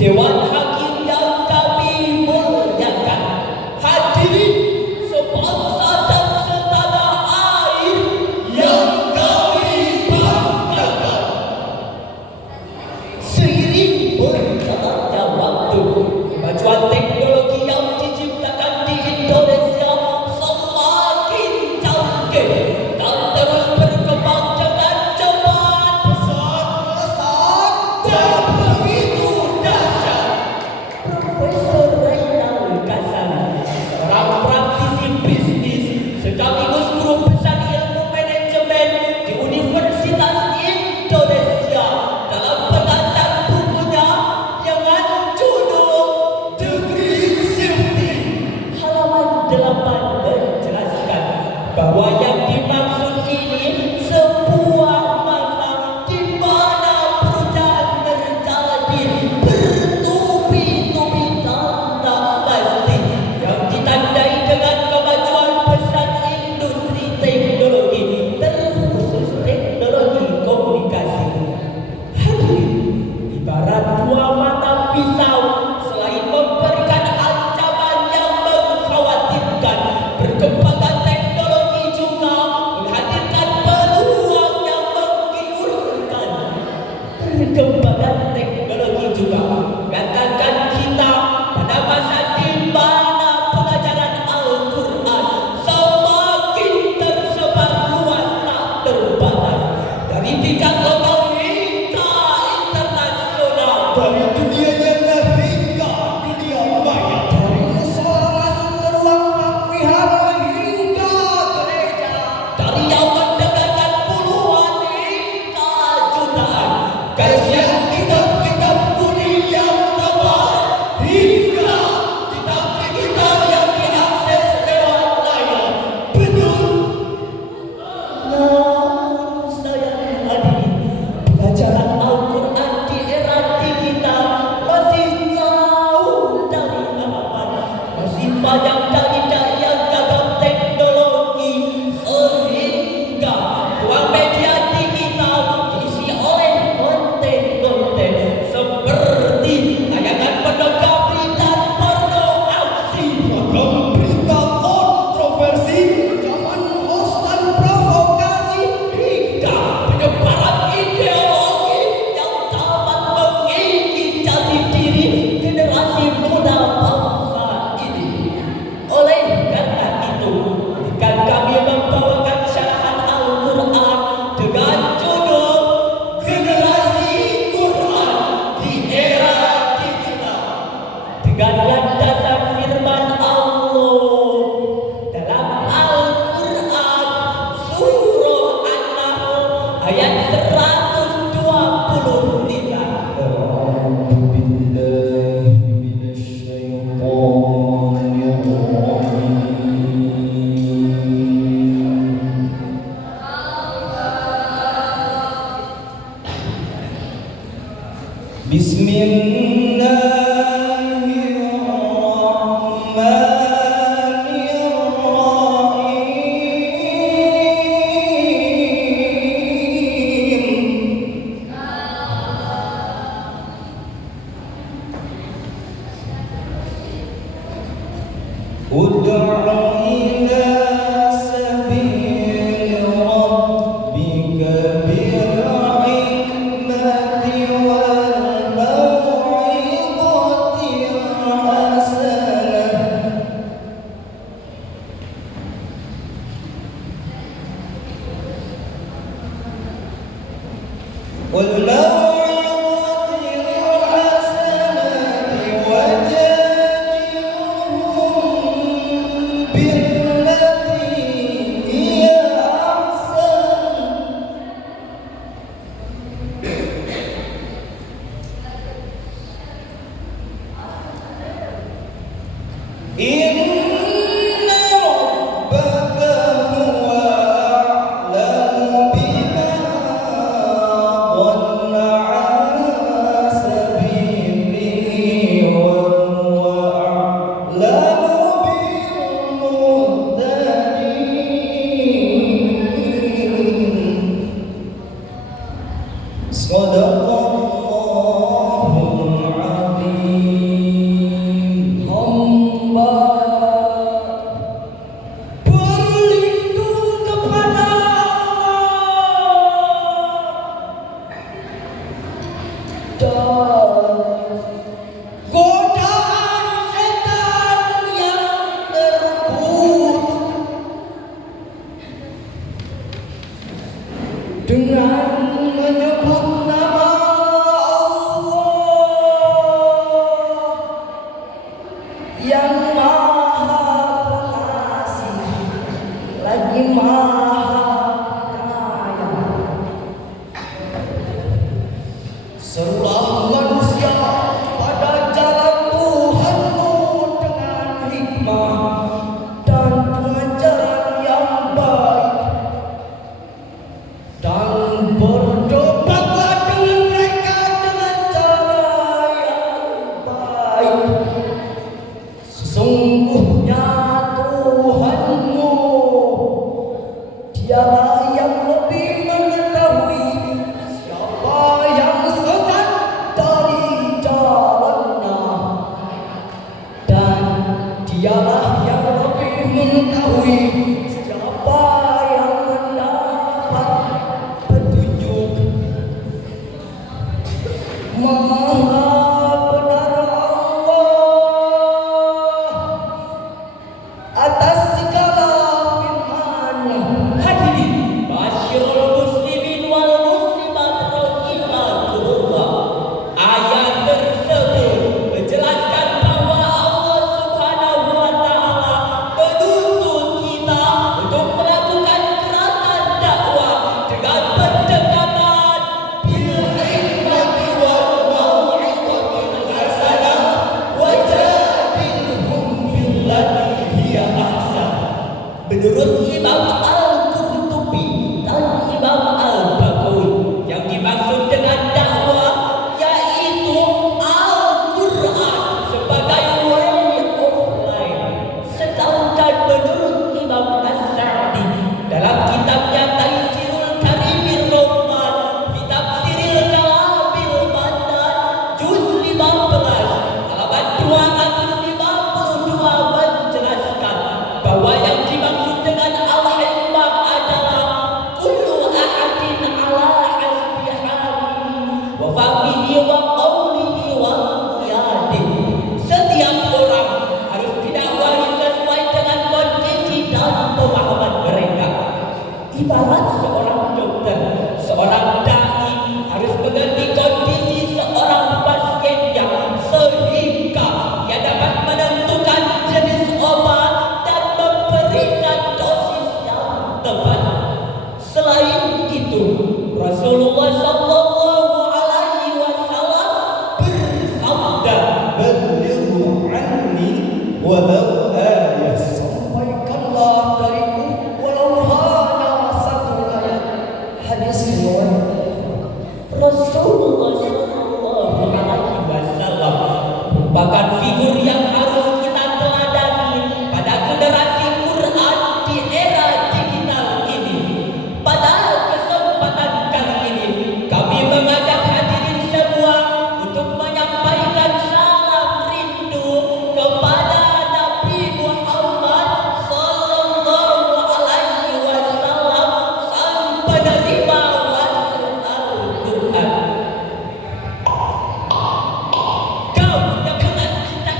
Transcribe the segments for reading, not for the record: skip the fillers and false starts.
Dewan Hakim yang kami muliakan, hadirin sebangsa dan setanah air yang kami banggakan. Seiring berjalannya waktu, kemajuan teknologi yang diciptakan di Indonesia semakin canggih dan terus berkembang dengan cepat, pesat dan begitu dahsyat. Profesor Reynal Kasali, seorang praktisi bisnis sekaligus guru besar ilmu manajemen di Universitas Indonesia, dalam pengantar bukunya dengan judul Degree Safety halaman 8 menjelaskan bahwa yang dimaksud ini sebuah masa di mana perubahan terjadi bertubi-tubi tanpa pasti, yang ditandai dengan kemajuan besar industri teknologi, terkhusus teknologi komunikasi. Hadirin, ibarat dua mata pisau, selain memberikan ancaman yang mengkhawatirkan, perkembangan teknologi juga menghadirkan peluang yang menggiurkan. Perkembangan teknologi juga mengatakan kita pada masa di mana pengajaran Al-Quran semakin tersebar luas tak terbatas, dari tingkat lokal hingga internasional, dari dunia nyata hingga dunia maya, dari musola ke ruang wihara hingga gereja, dari yang mendengarkan puluhan hingga jutaan, kajian kitab-kitab kuning yang tebal hingga kitab-kitab yang diakses lewat layar. Betul. Namun sayang hadirin, pelajaran Al-Quran di era digital masih jauh dari aman. Masih banyak dai-dai yang gagal teknologi, sehingga ruang media digital diisi oleh konten-konten seperti tayangan pornografi dan porno aksi, ragam berita kontroversi, ancaman hoax dan provokasi, hingga penyebaran ideologi yang dapat mengikis jati diri generasi muda bangsa ini. Oleh karena itu, ketika kami membawakan syarahan Al-Quran dengan judul Generasi Quran di Era Digital, dengan landasan firman Allah dalam Al-Quran surah An-Nahl ayat 125. Sadaqallahul Azim. yang maha pengasih lagi maha penyayang. Serulah manusia pada jalan Tuhanmu dengan hikmah dan pengajaran yang baik, dan bertobatlah dengan mereka dengan cara yang baik. Sesungguhnya Tuhanmu, Dialah yang lebih mengetahui siapa yang sesat dari jalannya, dan Dialah yang lebih mengetahui siapa yang mendapat petunjuk. Maha benar Allah atas segala firman-Nya. Hadirin, masyarul muslimin wal muslimat rahimahullah. Ayat tersebut menjelaskan bahwa Allah Subhanahu wa taala menuntut kita untuk melakukan gerakan dakwah dengan pendekatan bil hikmati wal mau'izatil hasanah wa jadilhum billati hiya ahsan. Menurut Imam Al-Qurtubi dan Imam Al-Bagawi, yang dimaksud dengan dakwah yaitu Al-Quran sebagai way of life. Sedangkan menurut Imam As-Sa'di dalam kitabnya Taisirul Karimir Rahman fi Tafsiril Kalamil Mannan juz 15 halaman 252 menjelaskan bahwa yang dimaksud dengan al-hikmah adalah kullu ahadin ala hasbi halihi wa fahmihi wa qawlihi wa qiyadihi. Setiap orang harus didakwahi sesuai dengan kondisi dan pemahaman mereka. Ibarat seorang dokter, seorang dai harus mengerti kondisi seorang pasiennya sehingga ia dapat menentukan jenis obat dan memberikan dosis yang tepat. Selain itu, Rasulullah sallallahu alaihi wasallam bersabda, "Balighu anni walau ayah." Sampaikanlah dariku walau hanya satu ayat. Hadis riwayat Rasulullah sallallahu alaihi wasallam merupakan figur yang harus kita teladani pada generasi Quran di era digital ini. Pada kesempatan kali ini kami mengajak hadirin semua untuk menyampaikan salam rindu kepada Nabi Muhammad sallallahu alaihi wasallam, sang penerima wahyu Al-Quran. Kau yang akan kita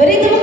Beri tepuk